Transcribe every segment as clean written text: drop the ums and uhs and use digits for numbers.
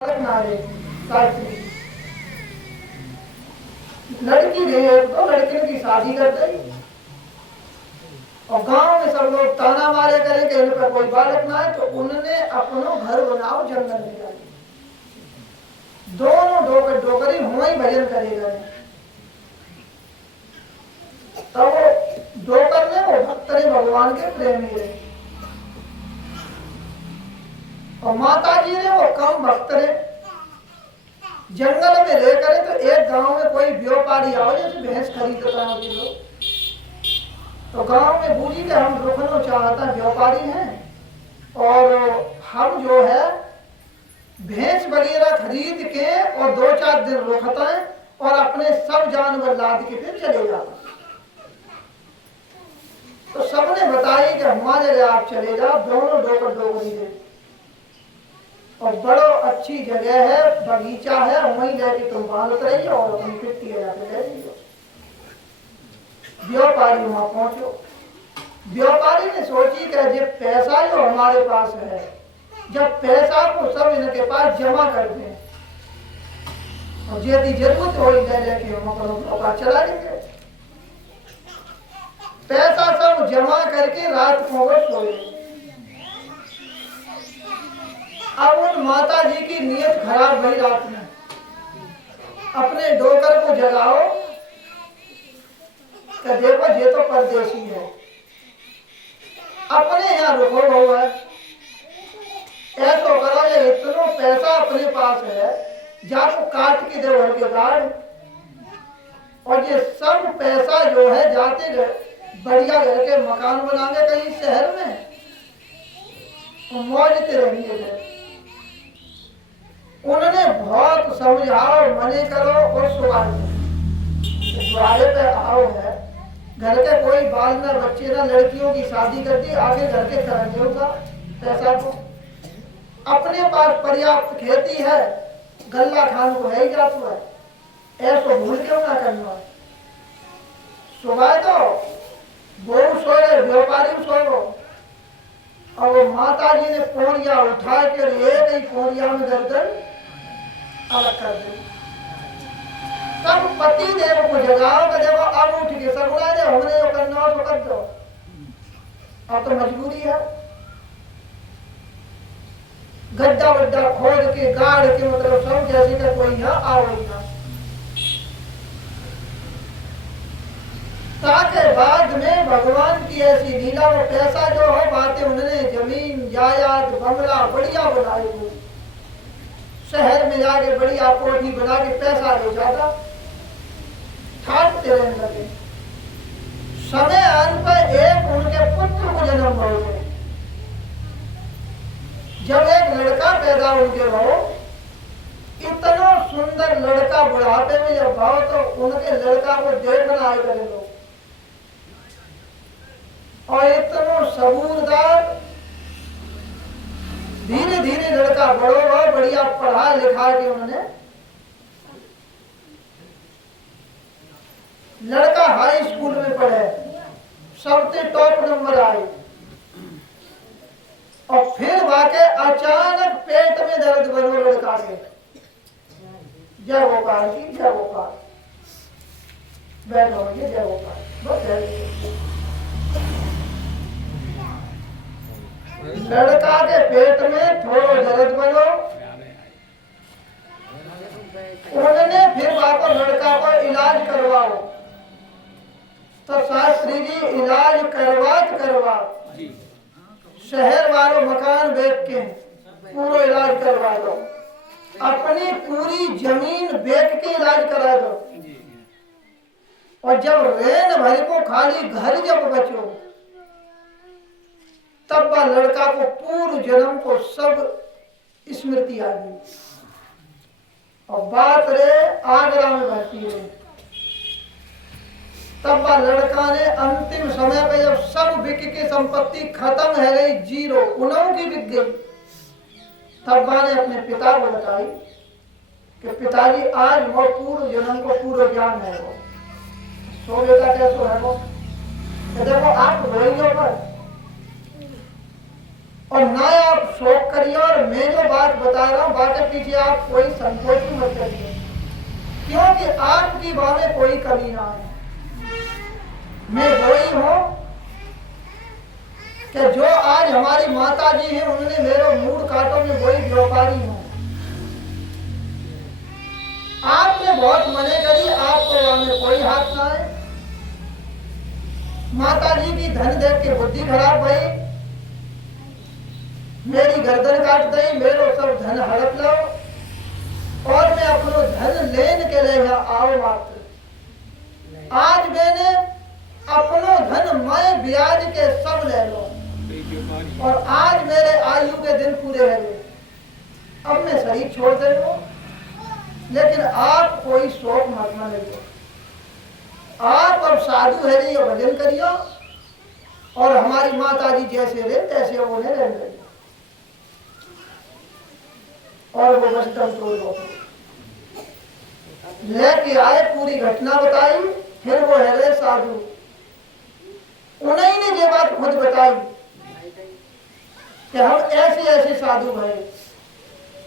नारे शास्त्री लड़की गई तो लड़के की शादी कर दी और गांव में सब लोग ताना मारे करें कि इनका कोई बालक ना है, तो उन्होंने अपनो घर बनाओ जंगल में जाके दोनों डोकरी हुआ ही भजन करे गए। तो वो डोकर ने वो भक्त ने भगवान के प्रेमी रहे और माता जी ने वो कम भक्त ने जंगल में रह करे। तो एक गांव में कोई व्यापारी आओ जैसे भैंस खरीदता है लोग, तो गांव में बूढ़ी के हम रुकना चाहता व्यापारी हैं और हम जो है भैंस वगैरह खरीद के और 2-4 दिन रुकता है और अपने सब जानवर लाद के फिर चले जाता। तो सबने बताई कि हमारे जगह आप चले जाओ, दोनों डोकर डोगरी दे और बड़ो अच्छी जगह है, बगीचा है, वहीं लेके तुम बांधत रहिए और अपनी पिट्टी जाके ले लीजिए। व्यापारी वहां पहुंचो। व्यापारी ने सोची कि जब पैसा जो हमारे पास है, जब पैसा को सब इनके पास जमा कर दें और यदि जरूरत हो ले लेके हम अपना चला लेंगे। पैसा सब जमा करके रात को वो सोए। अब उन माता जी की नीयत खराब हुई, रात में अपने डोकर को जगाओ कि देखो ये तो परदेसी है, अपने यहाँ रुको हुआ है, ऐसा करो ये इतना पैसा अपने पास है, जाको काट के दे घर के गाड़ और ये सब पैसा जो है जाते बढ़िया घर के मकान बनाएंगे कहीं शहर में और मौजते रहेंगे। उन्होंने बहुत समझाओ, मने करो और द्वारे पे आओ है, घर के कोई बाल ना बच्चे ना लड़कियों की शादी कर दी, आगे घर के करेंगे होगा पैसा को, अपने पास पर्याप्त खेती है, गल्ला खान को है ही जाता है, ऐसा भूल क्यों ना करना है। सुबह तो बहु सोए, व्यापारी सोए और वो माता जी ने पोड़िया उठा के एक ही पोड़िया में गर्दन अलग कर दे। तब पति देव को जगाओ कि देखो अब उठ के सगुना दे, हमने जो करना हो तो कर दो, अब तो मजबूरी है। गड्ढा वड्ढा खोद के गाड़ के मतलब सब जैसे का कोई यहाँ आओगा, ताकि बाद में भगवान की ऐसी लीला वो पैसा जो है बातें उन्होंने जमीन जायदाद बंगला बढ़िया बनाए हुए, शहर में जाके बढ़िया कोठी बना के पैसा ले जाता, ठाटते रहने लगे। समय आने पर एक उनके पुत्र को जन्म हो गए। जब एक लड़का पैदा उनके हो, इतना सुंदर लड़का बुढ़ापे में जब भाव तो उनके लड़का को देखना आए करे लोग और इतना सबूरदार, धीरे धीरे लड़का बड़ो हुआ, बढ़िया पढ़ा लिखा के उन्होंने लड़का हाई स्कूल में पढ़े, सबसे टॉप नंबर आए और फिर वाके अचानक पेट में दर्द बनो लड़का के। जय गोपाल जी, जय गोपाल, बैठो ये जय गोपाल, बस लड़का के पेट में थोड़ा दर्द बनो। उन्होंने फिर वाको लड़का को इलाज करवाओ, तो शास्त्री जी इलाज करवा शहर वालों मकान बेच के पूरा इलाज करवा दो, अपनी पूरी जमीन बेच के इलाज करा दो और जब रेन भर को खाली घर जब बचो तब वह लड़का को पूर्व जन्म को सब स्मृति आ गई और बात रे आगरा में भर्ती रहे। तब वह लड़का ने अंतिम समय पे जब सब बिक के संपत्ति खत्म है गई, जीरो उन्हों की बिक गई, तब वह ने अपने पिता को बताई कि पिताजी आज वो पूर्व जन्म को पूर्व ज्ञान है, वो सो बेटा कैसो है वो, देखो आप वही पर और ना आप शौक करिए। और मैं जो बात बता रहा हूँ बात के पीछे आप कोई संकोच भी मत करिए, क्योंकि आपकी बात में कोई कमी ना है। मैं वही हूँ कि जो आज हमारी माता जी हैं उन्होंने मेरे मूड काटो में वही व्यापारी हूँ। आपने बहुत मने करी, आपको हमें कोई हाथ ना है। माता जी की धन देख के बुद्धि खराब भई, मेरी गर्दन काट गई, मेरो सब धन हड़प लो और मैं अपनो धन लेने के लिए आओ मात्र। आज मैंने अपनो धन मैं ब्याज के सब ले लो और आज मेरे आयु के दिन पूरे हो गए। अब मैं शरीर छोड़ दे लो, लेकिन आप कोई शौक मत न लीजिए। आप अब साधु है रही भजन करियो और हमारी माता जी जैसे रहे तैसे वो नहीं रह रही और वो वस्तम तो लेके आए, पूरी घटना बताई। फिर वो है रे साधु, उन्हीं ने ये बात खुद बताई कि हम ऐसे ऐसे साधु भाई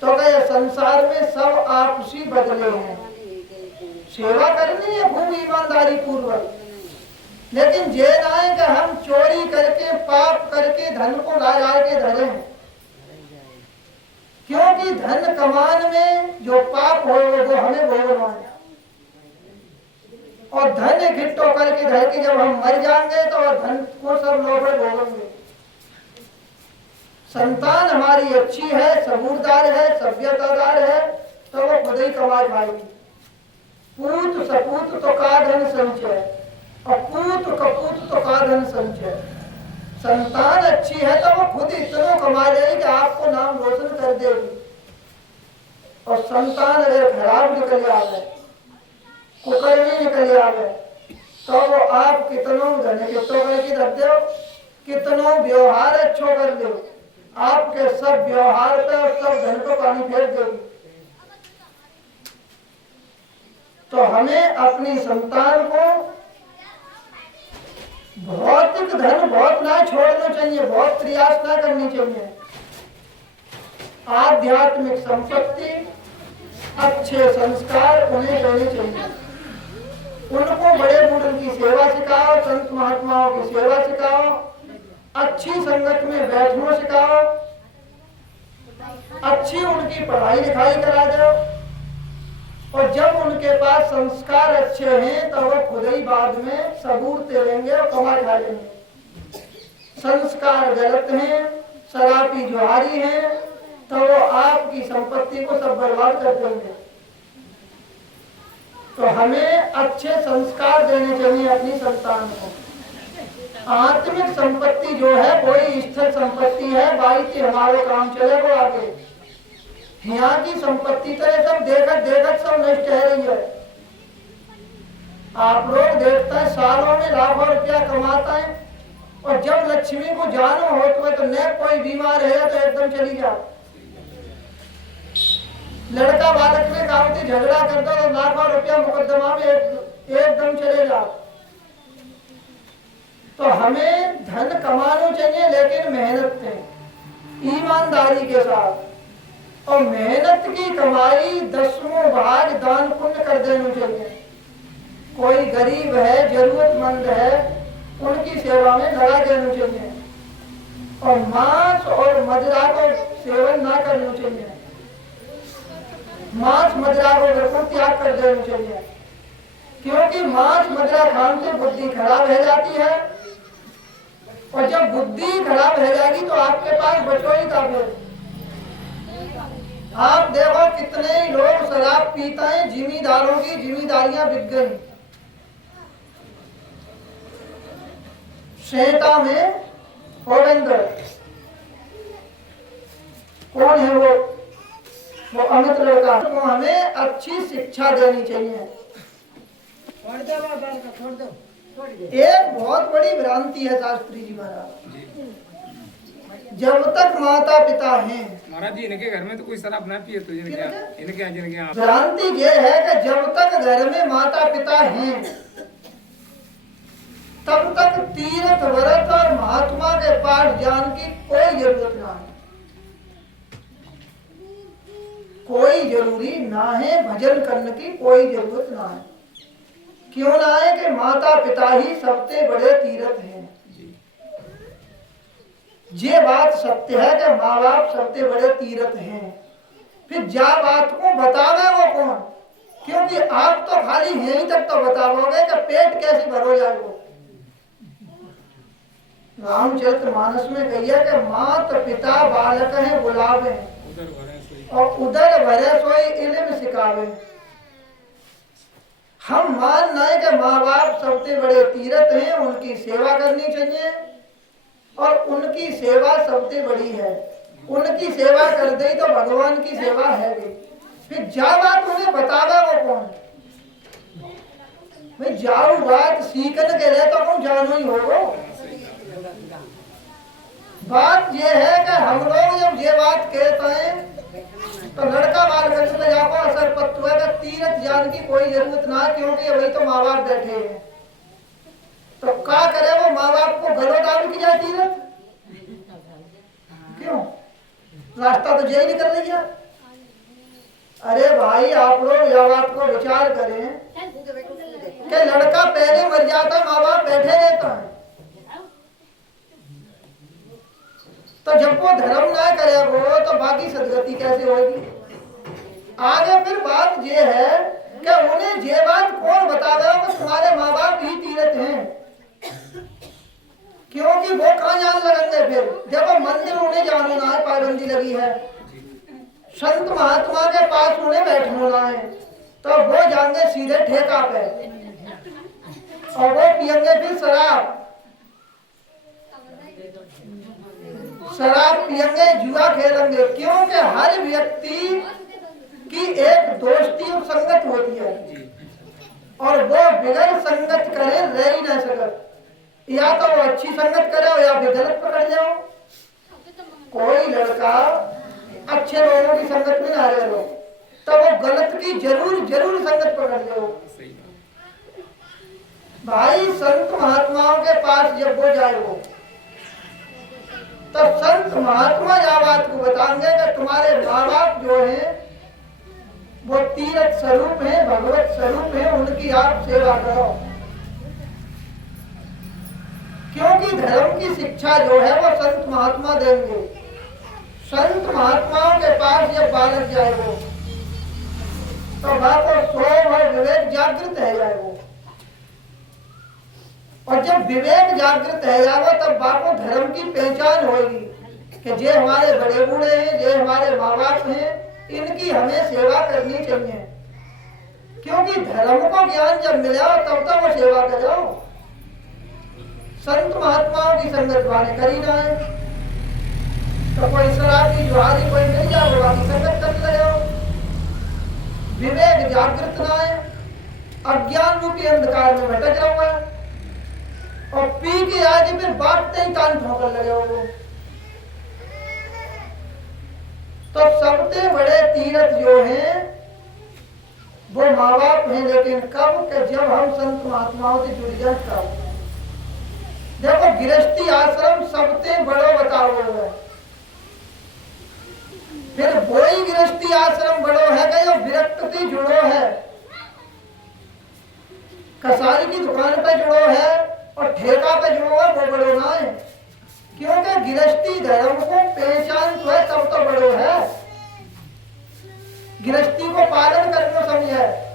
तो कहे संसार में सब आपसी बदले हैं। सेवा करनी है खूब ईमानदारी पूर्वक, लेकिन ये ना है कि हम चोरी करके पाप करके धन को ला जा के धरे हैं, क्योंकि धन कमान में जो पाप हो वो हमें भोगना है। और धन इकट्ठो करके धर के जब हम मर जाएंगे तो धन को सब लोग भोगेंगे। संतान हमारी अच्छी है, सबूरदार है, सभ्यतादार है तो वो खुद ही कमा खाएगी। पूत सपूत तो का धन संचय और पूत कपूत तो का धन संचय। संतान अच्छी है तो वो खुद इतना कमा लेगी कि आपको नाम रोशन कर देगी। और संतान अगर खराब निकल आवे, कुकर्मी निकल आवे तो वो आप कितनों धन कितनों करके रख दो, कितनों व्यवहार अच्छो कर दो, आपके सब व्यवहार पे और सब धन को पानी फेर देगी। तो हमें अपनी संतान को भौतिक धन बहुत ना छोड़ना चाहिए, बहुत प्रयास ना करनी चाहिए। आध्यात्मिक संपत्ति, अच्छे संस्कार उन्हें देने चाहिए। उनको बड़े बुजुर्ग की सेवा सिखाओ, संत महात्माओं की सेवा सिखाओ, अच्छी संगत में बैठना सिखाओ, अच्छी उनकी पढ़ाई लिखाई करा दो। और जब उनके पास संस्कार अच्छे हैं तो वो खुद ही बाद में सबूरते रहेंगे और कमा खा लेंगे। संस्कार गलत हैं, शराबी जुआरी हैं तो वो आपकी संपत्ति को सब बर्बाद कर देंगे। तो हमें अच्छे संस्कार देने चाहिए अपनी संतान को। आत्मिक संपत्ति जो है वही स्थिर संपत्ति है, बाई हमारे काम चले वो आगे। यहाँ की संपत्ति तो ये सब देखत देखत सब नष्ट है रही है। आप लोग देखते हैं सालों में लाखों रुपया कमाता है और जब लक्ष्मी को जानो हो तो न कोई बीमार है तो एकदम चली जाओ। लड़का बालक में गाँव झगड़ा करता तो लाखों रुपया मुकदमा में एकदम चले जाओ। तो हमें धन कमाना चाहिए लेकिन मेहनत से, ईमानदारी के साथ। और मेहनत की कमाई 10वां भाग दान पुण्य कर देना चाहिए। कोई गरीब है, जरूरतमंद है, उनकी सेवा में लगा देना चाहिए। और मांस और मदिरा को सेवन ना करना चाहिए, मांस मदिरा को बिल्कुल त्याग कर देना चाहिए, क्योंकि मांस मदिरा खाने से बुद्धि खराब हो जाती है। और जब बुद्धि खराब हो जाएगी तो आपके पास बचो ही का फिर। आप देखो कितने ही लोग शराब पीते हैं, जिम्मेदारों की जिम्मेदारियां बिक गई। सेता में गोविंद कौन है वो अमित लड़का, तो हमें अच्छी शिक्षा देनी चाहिए। एक बहुत बड़ी भ्रांति है शास्त्री जी महाराज, जब तक माता पिता हैं महाराज जी इनके घर में तो कोई शराब ना पिए तो इनके भ्रांति ये है कि जब तक घर में माता पिता हैं तब तक तीर्थ व्रत और महात्मा के पाठ ज्ञान की कोई जरूरत ना है, कोई जरूरी ना है, भजन करने की कोई जरूरत ना है। क्यों ना है कि माता पिता ही सबसे बड़े तीर्थ हैं। ये बात सत्य है कि माँ बाप सबसे बड़े तीर्थ हैं। फिर जा बात को बतावे वो कौन? क्योंकि आप तो खाली यहीं तक तो बताओगे कि पेट कैसे भरो जाएगा। रामचरितमानस में कहिए कि मात पिता बालक है बुलावे और उदर भरे सोई इल्म सिखावे। हम मान रहे कि माँ बाप सबसे बड़े तीर्थ हैं, उनकी सेवा करनी चाहिए और उनकी सेवा सबसे बड़ी है। उनकी सेवा कर दे तो भगवान की सेवा है भी। फिर जा बात उन्हें बतावे वो कौन? भाई जाऊ बात सीखने के लिए तो कौन जानो ही होगा। बात ये है कि हम लोग जब ये बात कहते हैं तो लड़का बाल बच्चे में जाको असर पत्तू है कि तीर्थ जान की कोई जरूरत ना, क्योंकि वही तो माँ बाप बैठे हैं। तो क्या करे वो माँ बाप को घरों दारू की जाए तीर्थ? क्यों? रास्ता तो यही निकल रही है। अरे भाई आप लोग यह बात को विचार करें कि लड़का पहले मर जाता, माँ बाप बैठे रहता है, तो जब वो धर्म ना करे वो तो बाकी सदगति कैसे होगी? आगे फिर बात ये है कि उन्हें ये बात कौन बता दो कि तुम्हारे माँ बाप ही तीर्थ हैं, क्योंकि वो कहाँ जान लगेंगे फिर जब वो मंदिर उन्हें जानो ना है, पाबंदी लगी है। संत महात्मा के पास उन्हें बैठना ना है तो वो जाएंगे सीधे ठेका पे और वो पियेंगे फिर शराब पियेंगे, जुआ खेलेंगे। क्योंकि हर व्यक्ति की एक दोस्ती और संगत होती है और वो बिगड़ संगत करे रह ही नहीं सकता। या तो वो अच्छी संगत करे या फिर गलत पकड़ जाओ। कोई लड़का अच्छे लोगों की संगत में ना रहे तो वो गलत की जरूर संगत पकड़ जाओ। भाई संत महात्माओं के पास जब वो जाए वो तो संत महात्मा यह बात को बताएंगे कि तुम्हारे माँ बाप जो हैं वो तीर्थ स्वरूप है, भगवत स्वरूप है, उनकी आप सेवा करो। क्योंकि धर्म की शिक्षा जो है वो संत महात्मा देंगे। संत महात्माओं के पास जब बालक जाए वो तो बाप सोम और विवेक जागृत है जाए वो, और जब विवेक जागृत है जाएगा तब बापो धर्म की पहचान होगी कि जे हमारे बड़े बूढ़े हैं, जे हमारे माँ बाप हैं, इनकी हमें सेवा करनी चाहिए। क्योंकि धर्म को ज्ञान जब मिला तब तो वो सेवा करो। संत महात्माओं की संगत वाले करी ना है तो कोई शराबी जुआरी कोई मिल जाओ बाकी संगत कर ले। विवेक जागृत ना है, अज्ञान रूपी अंधकार में भटक रहा है और पी के आगे फिर बांटते ही कान ठोकर लगे वो। तो सबसे बड़े तीर्थ जो हैं वो माँ बाप हैं, लेकिन कब कि जब हम संत महात्माओं से जुड़ जाए तब। देखो गृहस्थी आश्रम सबसे बड़ो बताओ है, फिर वही गृहस्थी आश्रम बड़ो है कि जो विरक्त से जुड़ो है, कसाई की दुकान पे जुड़ो है और ठेका पे जुड़ो है, वो बड़ो ना है। क्योंकि गृहस्थी धर्म को पहचान तो है तब तो बड़ो है। गृहस्थी को पालन करना समझे,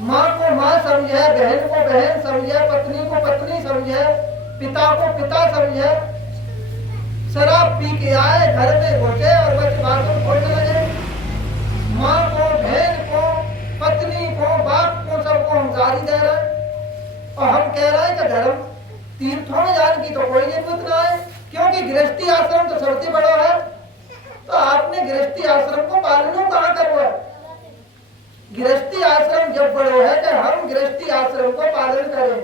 माँ को माँ समझे, बहन को बहन समझे, पत्नी को पत्नी समझे, पिता को पिता समझे। शराब पी के आए घर में घुसे और बच्चे बाथरूम खोलने लगे। माँ को, बहन को, पत्नी को, बाप को, सबको हम गाली दे रहे हैं और हम कह रहे हैं कि धर्म तीर्थों में जाने की तो कोई जरूरत ना है, क्योंकि गृहस्थी आश्रम तो सबसे बड़ा है। तो आपने गृहस्थी आश्रम को पालन कहाँ करो है? गृहस्थी आश्रम जब बड़ो है कि हम गृहस्थी आश्रम को पालन करें।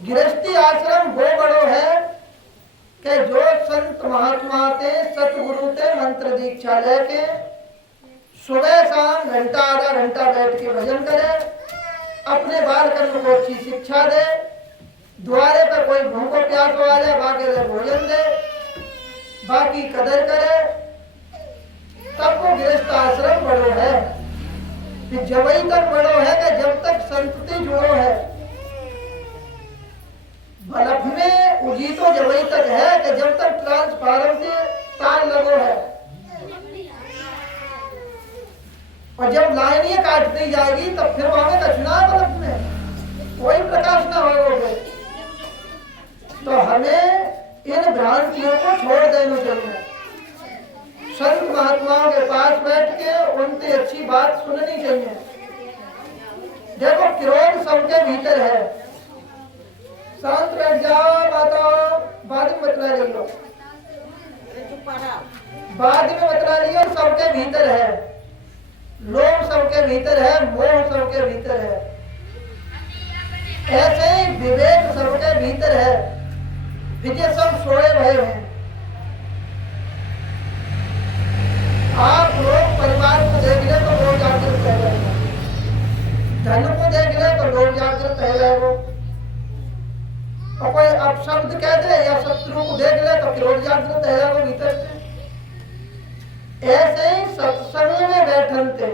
गृहस्थी आश्रम वो बड़ो है कि जो संत महात्मा थे, सतगुरु थे, मंत्र दीक्षा लेके सुबह शाम घंटा आधा घंटा बैठ के भजन करे, अपने बाल कर्म को अच्छी शिक्षा दे, द्वारे पर कोई भूखो प्यासो आ जाए बाकी ले भोजन दे, बाकी कदर करे, तब वो गृहस्थ आश्रम बड़ो है। कि जबई तक बड़ो है कि जब तक संतति जुड़ो है। बल्ब में उजी तो जबई तक है कि जब तक ट्रांसफार्मर से तार लगो है, और जब लाइन ये काटती जाएगी तब फिर वहां कचना बल्ब में कोई प्रकाश ना होगा। तो हमें इन भ्रांतियों को छोड़ देना चाहिए। संत महात्माओं के पास बैठ के उनकी अच्छी बात सुननी चाहिए। देखो क्रोध सबके भीतर है। शांत बैठ जाओ, बताओ, बाद में बतला रही हो, बाद में बतला रही हो। सबके भीतर है, लोभ सबके भीतर है, मोह सबके भीतर है, ऐसे ही विवेक सबके भीतर है। ये सब सोए भय हैं। आप लोग परिवार को देख ले तो लोग जागृत रह जाएगा, धन को देख ले तो लोग जागृत रह जाएगा, और कोई अपशब्द कह दे या शत्रु को देख ले तो क्रोध जागृत रह जाएगा भीतर से। ऐसे ही सत्संग में बैठन थे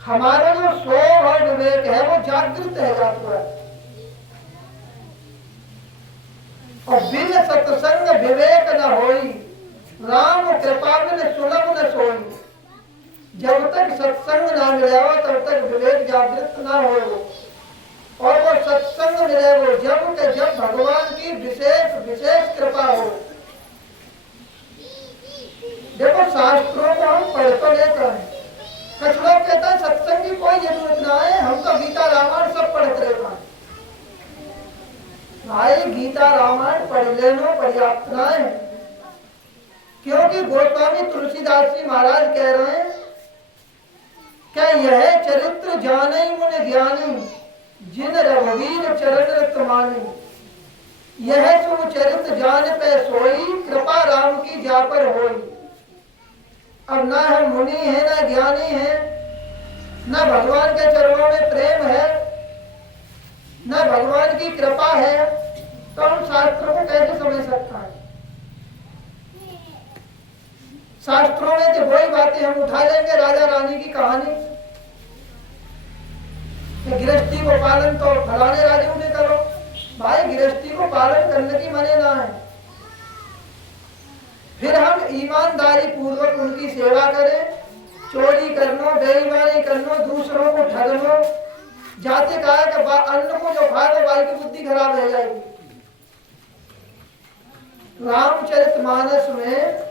हमारा जो सोह और विवेक है वो जागृत रह जाता है। और बिन सत्संग विवेक न होई, राम कृपा में सुलभ न सोई। जब तक सत्संग ना मिले हो तब तक विवेक जागृत ना हो, और वो सत्संग मिले वो जब भगवान की विशेष विशेष कृपा हो। देखो शास्त्रों को हम पढ़ तो लेते हैं, कुछ लोग कहते हैं सत्संग की कोई जरूरत ना है, हम तो गीता रामायण सब पढ़ते रहते हैं। भाई गीता रामायण पढ़ लेना पर्याप्त ना है, क्योंकि गोस्वामी तुलसीदास जी महाराज कह रहे हैं क्या यह चरित्र जाने मुनि ज्ञानी, जिन रघुवीर चरण रत मानी। यह शुभ चरित्र जान पे सोई, कृपा राम की जा पर होई। अब ना हम मुनि है ना ज्ञानी है, ना भगवान के चरणों में प्रेम है, ना भगवान की कृपा है, तो हम शास्त्रों को कैसे समझ सकता है। शास्त्रों में तो वही बातें हम उठा लेंगे, राजा रानी की कहानी, गृहस्थी को पालन तो फलाने राजाओं ने करो। भाई गृहस्थी को पालन करने की मने ना है, फिर हम ईमानदारी पूर्वक उनकी सेवा करें। चोरी करनो, बेईमानी करनो, दूसरों को ठगनो, जाते कहा कि अन्न को जो खाए वो भाई की बुद्धि खराब रह जाएगी। रामचरितमानस में